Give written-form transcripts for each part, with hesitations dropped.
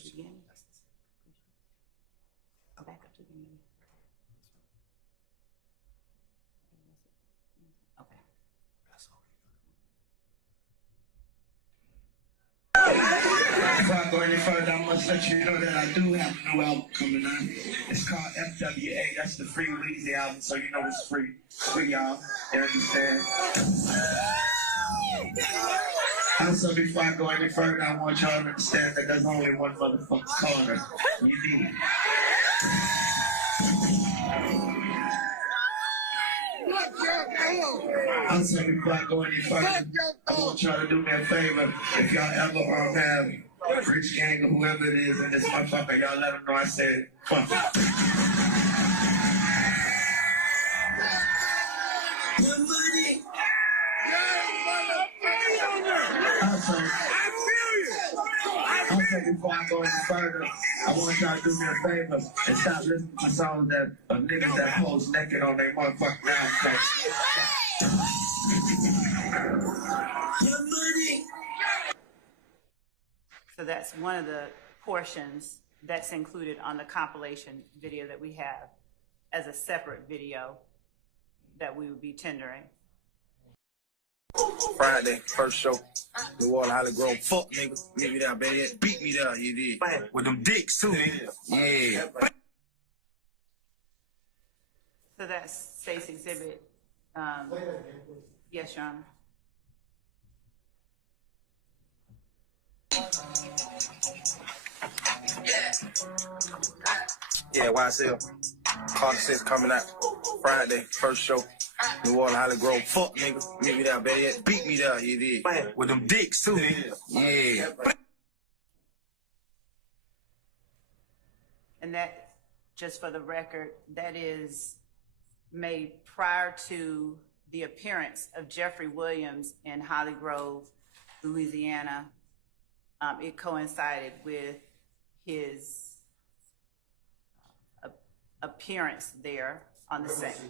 beginning. Go back up to the beginning. Okay. Before I go any further, I must let you know that I do have a new album coming out. It's called FWA. That's the Free Weezy album, so you know it's free. Free, y'all. You understand? Also, before I go any further, I want y'all to understand that there's only one motherfucking corner. You need it. Also, before I go any further, I want y'all to do me a favor. If y'all ever have Rich Gang or whoever it is in this motherfucker, y'all let them know I said fuck. Also, before I go any further, I want y'all to do me a favor and stop listening to songs that of niggas that pose naked on their motherfucking ass. So that's one of the portions that's included on the compilation video that we have as a separate video that we would be tendering. Friday, first show. New Orleans, Holly Grove. Fuck, nigga. Meet me there, baby. Beat me there, you did. With them dicks, too, nigga. Yeah. So that's State's Exhibit. Yes, Your Honor. Yeah, YSL. Carter 6 coming out. Friday, first show. New Orleans, Holly Grove. Fuck, nigga. Meet me there, baby. Beat me there, you did. With them dicks, too, nigga. Yeah. And that, just for the record, that is made prior to the appearance of Jeffrey Williams in Holly Grove, Louisiana. It coincided with his appearance there on the set.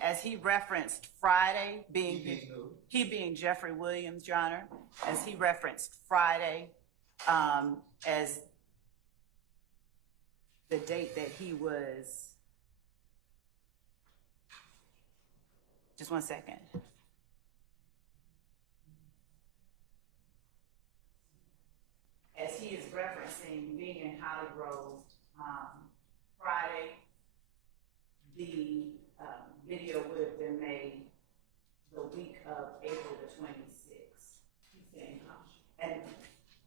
As he referenced Friday, he being Jeffrey Williams, Your Honor, as he referenced Friday as the date that he was, just one second. As he is referencing being in Holly Grove Friday, the video would have been made the week of April the 26th.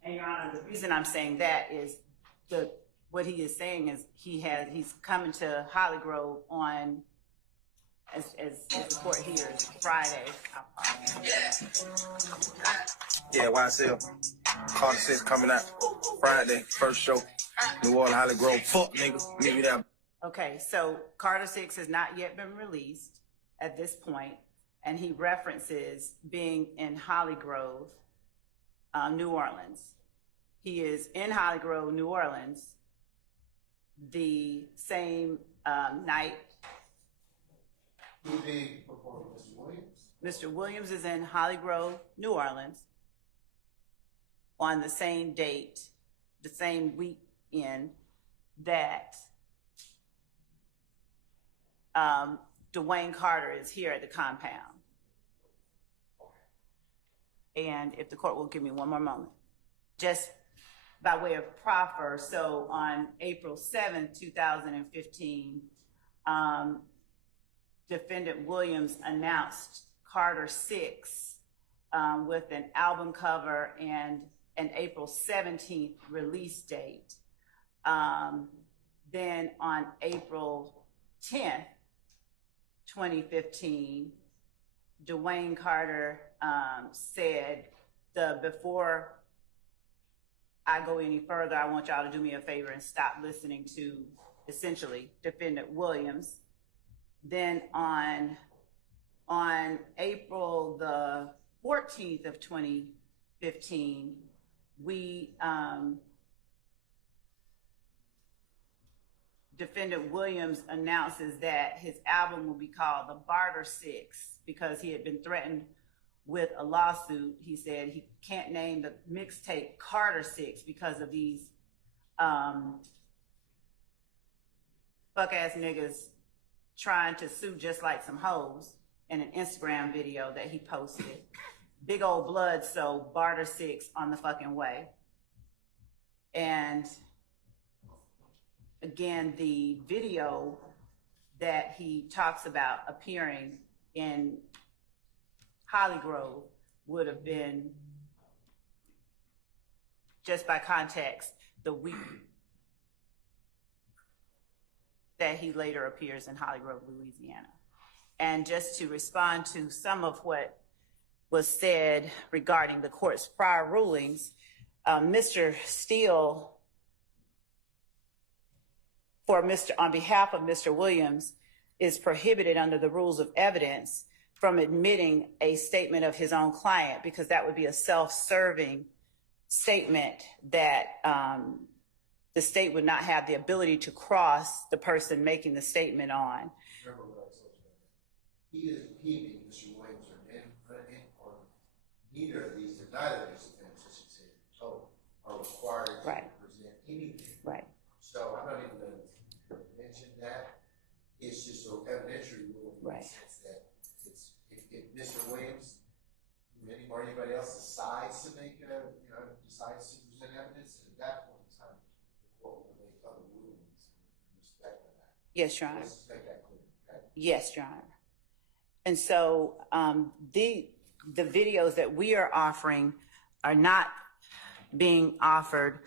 And Your Honor, the reason I'm saying that is what he is saying is he's coming to Holly Grove on, as the court hears, Friday. Yeah, YSL. Carter 6 coming out. Friday, first show. New Orleans, Holly Grove. Fuck, nigga. Meet me there. Okay, so Carter 6 has not yet been released at this point, and he references being in Holly Grove, New Orleans. He is in Holly Grove, New Orleans, the same night. Who did perform, Mr. Williams? Mr. Williams is in Holly Grove, New Orleans, on the same date, the same weekend that Dwayne Carter is here at the compound. And if the court will give me one more moment, just by way of proffer, so on April 7th, 2015, Defendant Williams announced Carter 6 with an album cover and an April 17th release date. Then on April 10th, 2015, Dwayne Carter said, before I go any further, I want y'all to do me a favor and stop listening to, essentially, Defendant Williams. Then on April the 14th of 2015, Defendant Williams announces that his album will be called The Barter 6 because he had been threatened with a lawsuit. He said he can't name the mixtape Carter 6 because of these fuck ass niggas trying to sue just like some hoes in an Instagram video that he posted. Big old blood, so barter 6 on the fucking way. And again, the video that he talks about appearing in Hollygrove would have been, just by context, the week that he later appears in Hollygrove, Louisiana. And just to respond to some of what was said regarding the court's prior rulings, Mr. Steele, on behalf of Mr. Williams, is prohibited under the rules of evidence from admitting a statement of his own client, because that would be a self-serving statement that the state would not have the ability to cross the person making the statement on. Remember what I told you. He is being Mr. Williams or neither of these, or neither of these offenses, I should say, are required to present anything. Right. So I'm not even going to mention that. It's just an evidentiary rule in the sense that it's if Mr. Williams or anybody else decides to make decides to present evidence, at that point in time, the court will make other rulings in respect to that. Yes, Your Honor. Let's make that clear. Okay? Yes, Your Honor. And so the videos that we are offering are not being offered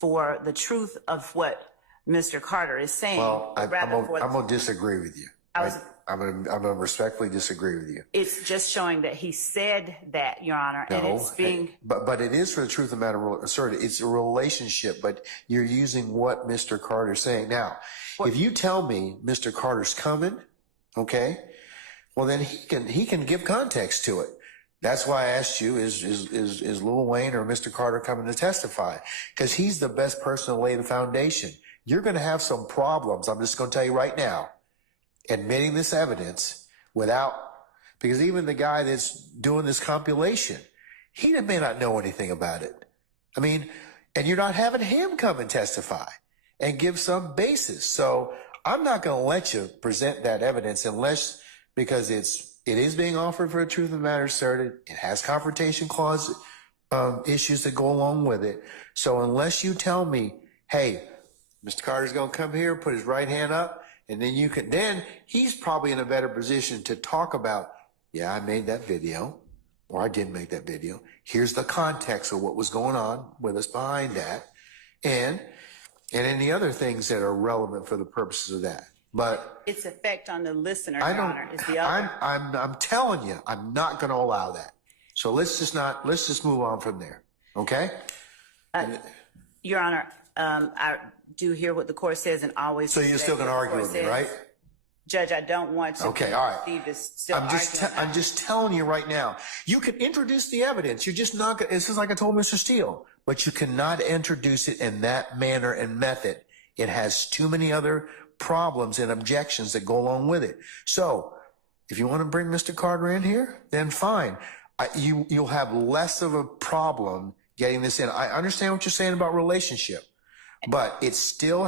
for the truth of what Mr. Carter is saying. Well, I'm going to disagree with you. I'm going to respectfully disagree with you. It's just showing that he said that, Your Honor, No, and it's being... But it is for the truth of the matter, sorry, it's a relationship, but you're using what Mr. Carter's saying. Now, if you tell me Mr. Carter's coming, okay, well then he can give context to it. That's why I asked you, is Lil Wayne or Mr. Carter coming to testify? Because he's the best person to lay the foundation. You're going to have some problems, I'm just going to tell you right now, admitting this evidence because even the guy that's doing this compilation, he may not know anything about it. I mean, and you're not having him come and testify and give some basis. So I'm not going to let you present that evidence because it is being offered for the truth of the matter asserted. It has confrontation clause issues that go along with it. So unless you tell me, hey, Mr. Carter's going to come here, put his right hand up, and then he's probably in a better position to talk about, yeah, I made that video, or I didn't make that video. Here's the context of what was going on with us behind that, and any other things that are relevant for the purposes of that. But its effect on the listener, Your Honor, is the other. I'm telling you, I'm not going to allow that. So let's just move on from there. Okay? Your Honor, I do hear what the court says and always. So you're still going to argue with me, right? Judge, I don't want to. Okay, all right. Steve is still I'm just telling you right now. You can introduce the evidence. You're just not going to. This is like I told Mr. Steele, but you cannot introduce it in that manner and method. It has too many other problems and objections that go along with it. So if you want to bring Mr. Carter in here, then fine. You'll have less of a problem getting this in. I understand what you're saying about relationship, but it's still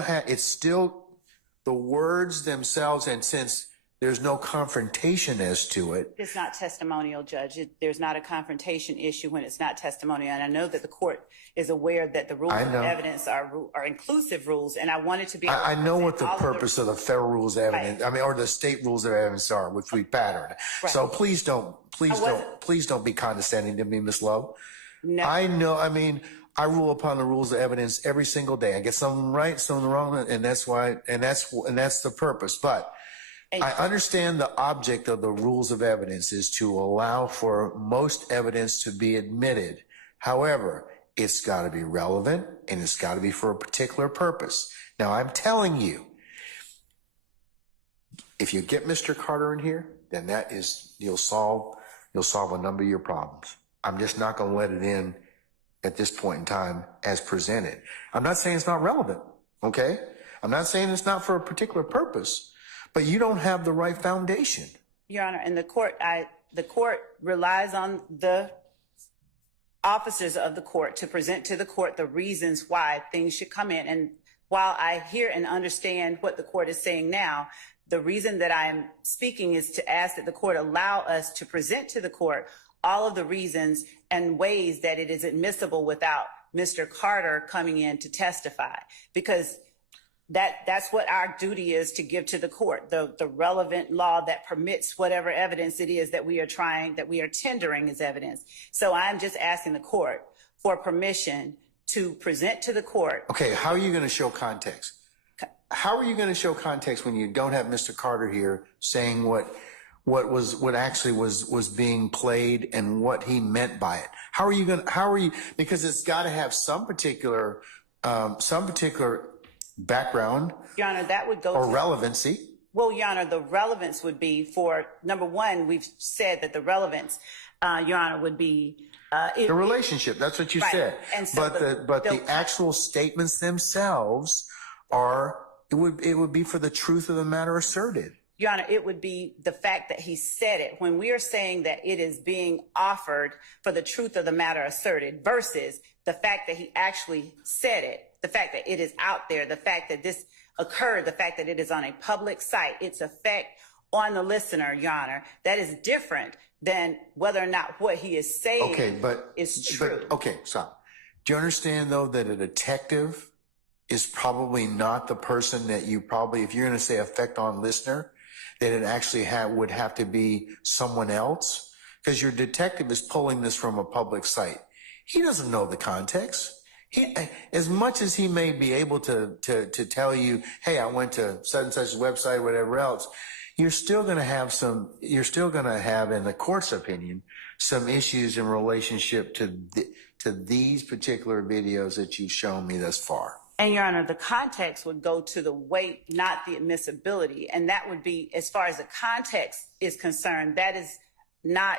the words themselves, and since there's no confrontation as to it. It's not testimonial, Judge. There's not a confrontation issue when it's not testimonial. And I know that the court is aware that the rules of evidence are inclusive rules, and I wanted to be able to I know what the purpose of the federal rules of evidence, or the state rules of evidence are, which we patterned. Right. So please don't be condescending to me, Ms. Love. No. I know, I rule upon the rules of evidence every single day. I get something right, something wrong, and that's the purpose. But I understand the object of the rules of evidence is to allow for most evidence to be admitted. However, it's got to be relevant and it's got to be for a particular purpose. Now, I'm telling you, if you get Mr. Carter in here, then you'll solve a number of your problems. I'm just not going to let it in at this point in time as presented. I'm not saying it's not relevant, okay? I'm not saying it's not for a particular purpose, but you don't have the right foundation. Your Honor, in the court, the court relies on the officers of the court to present to the court the reasons why things should come in. And while I hear and understand what the court is saying now, the reason that I am speaking is to ask that the court allow us to present to the court all of the reasons and ways that it is admissible without Mr. Carter coming in to testify, because that's what our duty is to give to the court, the relevant law that permits whatever evidence it is that we are tendering as evidence. So I'm just asking the court for permission to present to the court. Okay, how are you going to show context? How are you going to show context when you don't have Mr. Carter here saying what actually was being played and what he meant by it? How are you, because it's got to have some particular background, Your Honor, that would go or to relevancy. Well, Your Honor, the relevance would be for, number one, we've said that the relevance, Your Honor, would be The relationship, that's what you Right. said. And so but the actual statements themselves it would be for the truth of the matter asserted. Your Honor, it would be the fact that he said it. When we are saying that it is being offered for the truth of the matter asserted versus the fact that he actually said it, the fact that it is out there, the fact that this occurred, the fact that it is on a public site, its effect on the listener, Your Honor, that is different than whether or not what he is saying is true. Okay, stop. Do you understand, though, that a detective is probably not the person that you probably, if you're going to say effect on listener, that it actually would have to be someone else? Because your detective is pulling this from a public site. He doesn't know the context. As much as he may be able to tell you, hey, I went to such and such website, whatever else, you're still going to have, in the court's opinion, some issues in relationship to these particular videos that you've shown me thus far. And Your Honor, the context would go to the weight, not the admissibility. And that would be, as far as the context is concerned, that is not,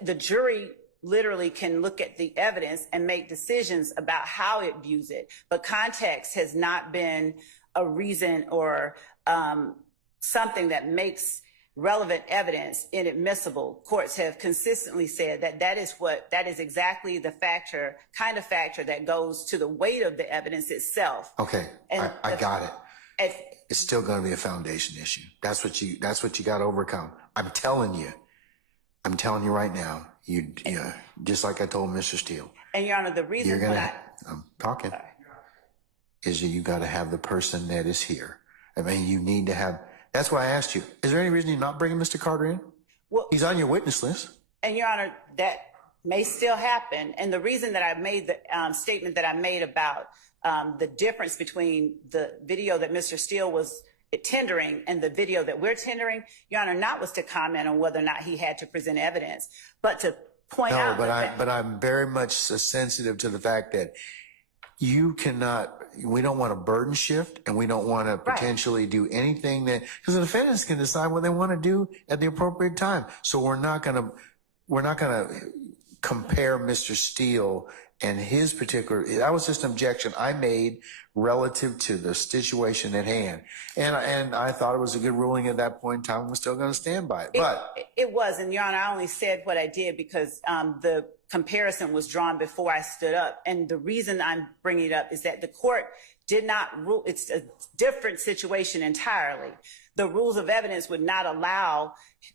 the jury literally can look at the evidence and make decisions about how it views it. But context has not been a reason or something that makes relevant evidence inadmissible. Courts have consistently said that is exactly the kind of factor that goes to the weight of the evidence itself. Okay, And I got it. If, It's still going to be a foundation issue. That's what you got to overcome. I'm telling you right now, you just like I told Mr. Steele. and Your Honor, the reason You're gonna. why I'm talking. Sorry. Is that you got to have the person that is here. I mean, you need to have. That's why I asked you. Is there any reason you're not bringing Mr. Carter in? Well, He's on your witness list. and Your Honor, that may still happen. And the reason that I made the statement that I made about the difference between the video that Mr. Steele was tendering and the video that we're tendering, Your Honor, not was to comment on whether or not he had to present evidence, but to point out. But I'm very much sensitive to the fact that you cannot. We don't want to burden shift, and we don't want to potentially do anything because the defendants can decide what they want to do at the appropriate time. So we're not gonna compare Mr. Steele and his particular. That was just an objection I made relative to the situation at hand, and I thought it was a good ruling at that point in time. I'm still going to stand by it. But it was, and Your Honor, I only said what I did because the comparison was drawn before I stood up. And the reason I'm bringing it up is that the court did not rule. It's a different situation entirely. The rules of evidence would not allow.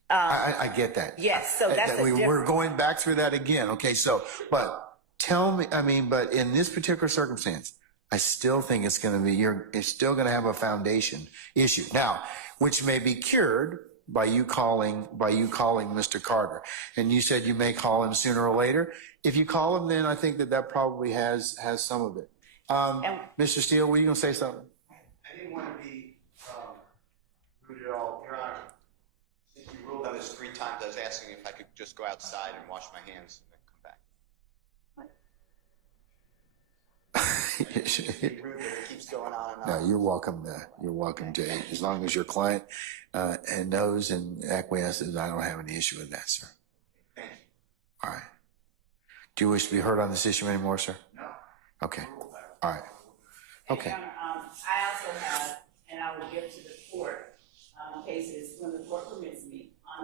I get that. Yes, so that's we're going back through that again. Okay, so but tell me, but in this particular circumstance, I still think it's going to be it's still going to have a foundation issue now, which may be cured by you calling Mr. Carter. And you said you may call him sooner or later. If you call him, then I think that probably has some of it. Mr. Steele, were you going to say something? I didn't want to be rude at all. Your Honor, since you ruled on this 3 times, I was asking if I could just go outside and wash my hands and then come back. It's rude that it keeps going on and on. No, you're welcome to, as long as your client and knows and acquiesces, I don't have any issue with that, sir. Thank you. All right. Do you wish to be heard on this issue anymore, sir? No. Okay. All right. Okay. Your Honor, I also have, and I will give to the court cases when the court permits me on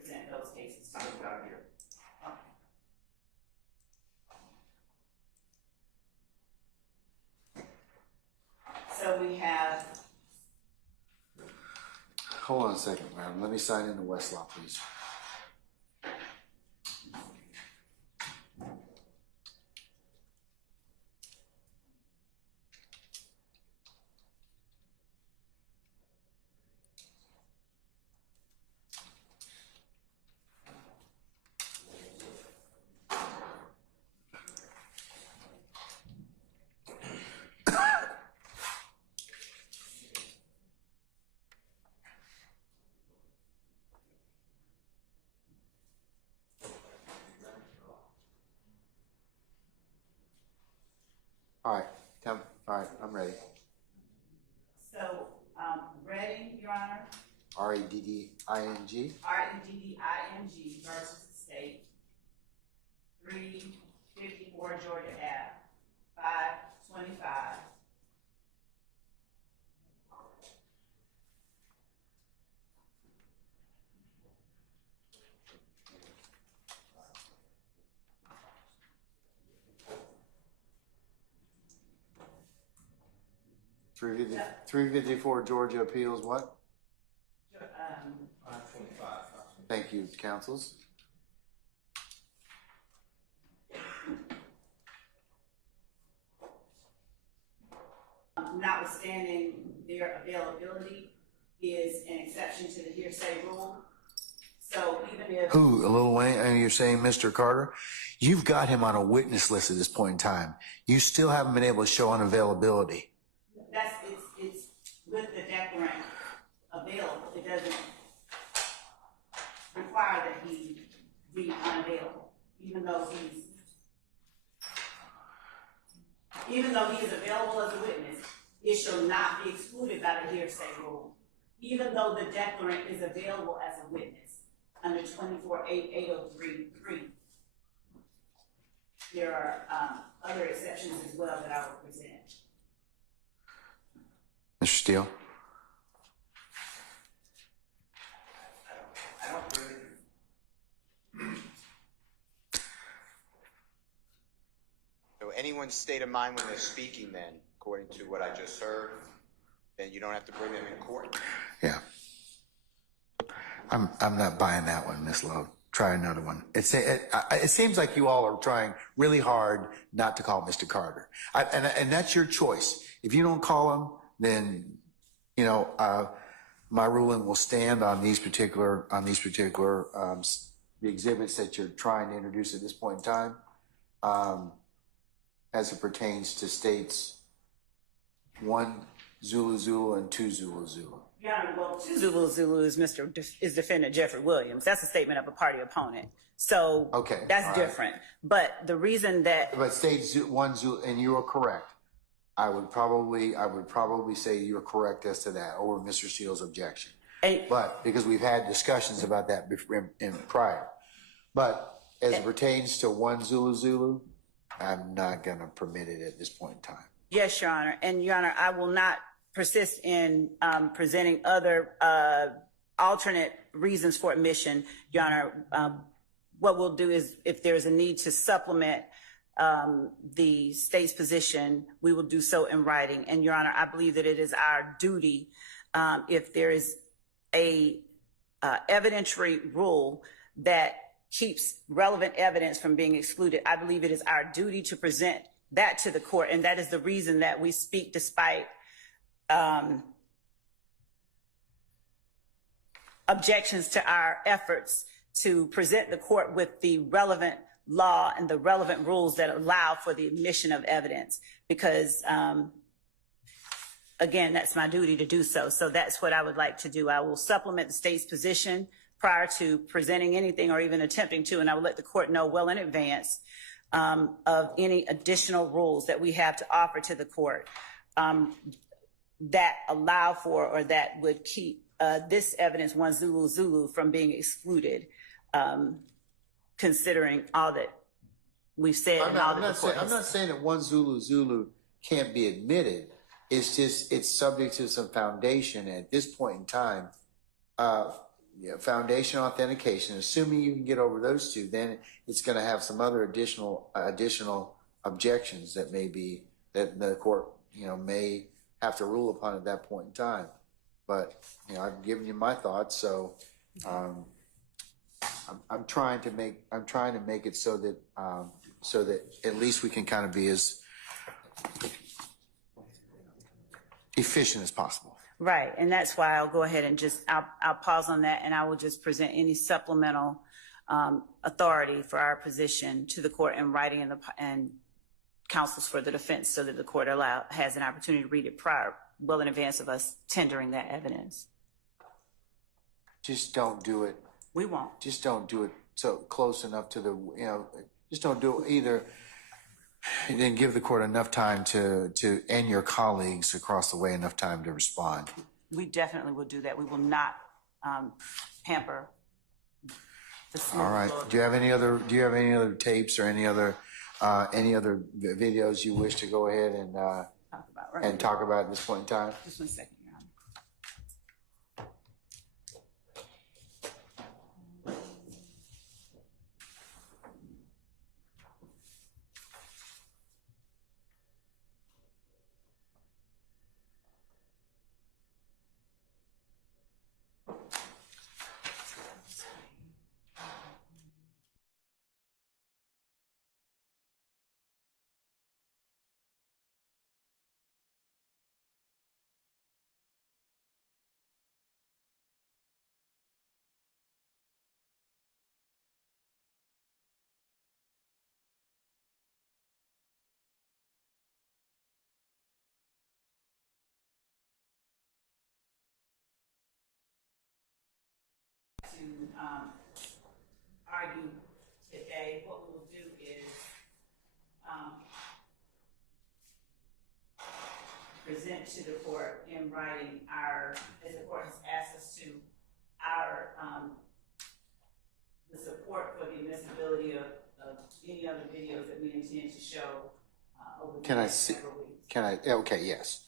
present those cases to you. Okay. So we have, Hold on a second, ma'am. Let me sign into Westlaw, please. All right, all right, I'm ready. so, Redding, Your Honor, Redding. Redding versus the state, 354 Georgia Ave, 525. Three 354 Georgia Appeals, what? 525. Thank you, counsels. Notwithstanding their availability is an exception to the hearsay rule. So even if Who, Lil Wayne, and you're saying Mr. Carter? You've got him on a witness list at this point in time. You still haven't been able to show unavailability. it's with the declarant available, it doesn't require that he be unavailable, even though he is available as a witness, it shall not be excluded by the hearsay rule, even though the declarant is available as a witness under 24-803-3. There are other exceptions as well that I will present. Mr. Steele? I don't really. So anyone's state of mind when they're speaking, then, according to what I just heard, then you don't have to bring them in court. Yeah. I'm not buying that one, Miss Love. Try another one. It seems like you all are trying really hard not to call Mr. Carter. And that's your choice. If you don't call him, then, you know, my ruling will stand on these particular, the exhibits that you're trying to introduce at this point in time, as it pertains to states 1 Zulu Zulu and 2 Zulu Zulu. Your Honor, well, Zulu Zulu is defendant Jeffrey Williams. That's a statement of a party opponent. So Okay, that's all right. different. But the reason that But state 1 Zulu, and you are correct. I would probably say you're correct as to that over Mr. Steele's objection. But because we've had discussions about that before in prior. But as it pertains to 1 Zulu Zulu, I'm not going to permit it at this point in time. yes, Your Honor, and Your Honor, I will not persist in presenting other alternate reasons for admission. Your Honor, what we'll do is if there's a need to supplement the state's position, we will do so in writing. And Your Honor, I believe that it is our duty, if there is a evidentiary rule that keeps relevant evidence from being excluded, I believe it is our duty to present that to the court. And that is the reason that we speak despite objections to our efforts to present the court with the relevant law and the relevant rules that allow for the admission of evidence, because again, that's my duty to do so. So that's what I would like to do. I will supplement the state's position prior to presenting anything or even attempting to, and I will let the court know well in advance of any additional rules that we have to offer to the court that allow for or that would keep this evidence 1 Zulu Zulu from being excluded, considering all that we've said. I'm not saying that 1 Zulu Zulu can't be admitted. It's just, it's subject to some foundation. At this point in time, foundation authentication, assuming you can get over those two, then it's going to have some other additional objections that that the court, may have to rule upon at that point in time. But, I've given you my thoughts, so, I'm trying to make it so that at least we can kind of be as efficient as possible. Right, and that's why I'll go ahead and I'll pause on that, and I will just present any supplemental authority for our position to the court in writing and counsels for the defense, so that the court has an opportunity to read it well in advance of us tendering that evidence. Just don't do it. We won't. Just don't do it so close enough to just don't do it either. And then give the court enough time and your colleagues across the way enough time to respond. We definitely will do that. We will not hamper the smooth All right. flow. Do you have any other tapes or any other videos you wish to go ahead and talk about at this point in time? Just 1 second, Your Honor. Argue today, what we will do is present to the court in writing as the court has asked us to, the support for the admissibility of any other videos that we intend to show over the next several weeks. Okay, yes.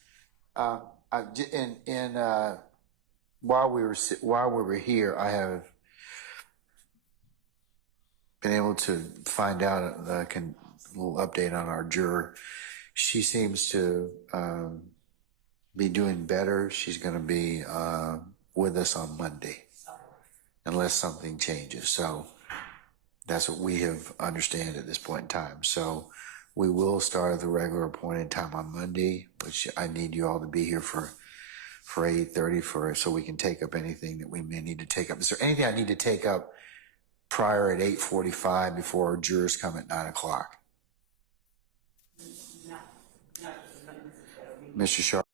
While we were here, I have been able to find out a little update on our juror. She seems to be doing better. She's going to be with us on Monday, unless something changes. So that's what we have understand at this point in time. So we will start at the regular appointed time on Monday, which I need you all to be here for 8:30 so we can take up anything that we may need to take up. Is there anything I need to take up prior at 8:45 before our jurors come at 9 o'clock? No. Mr. Sharp?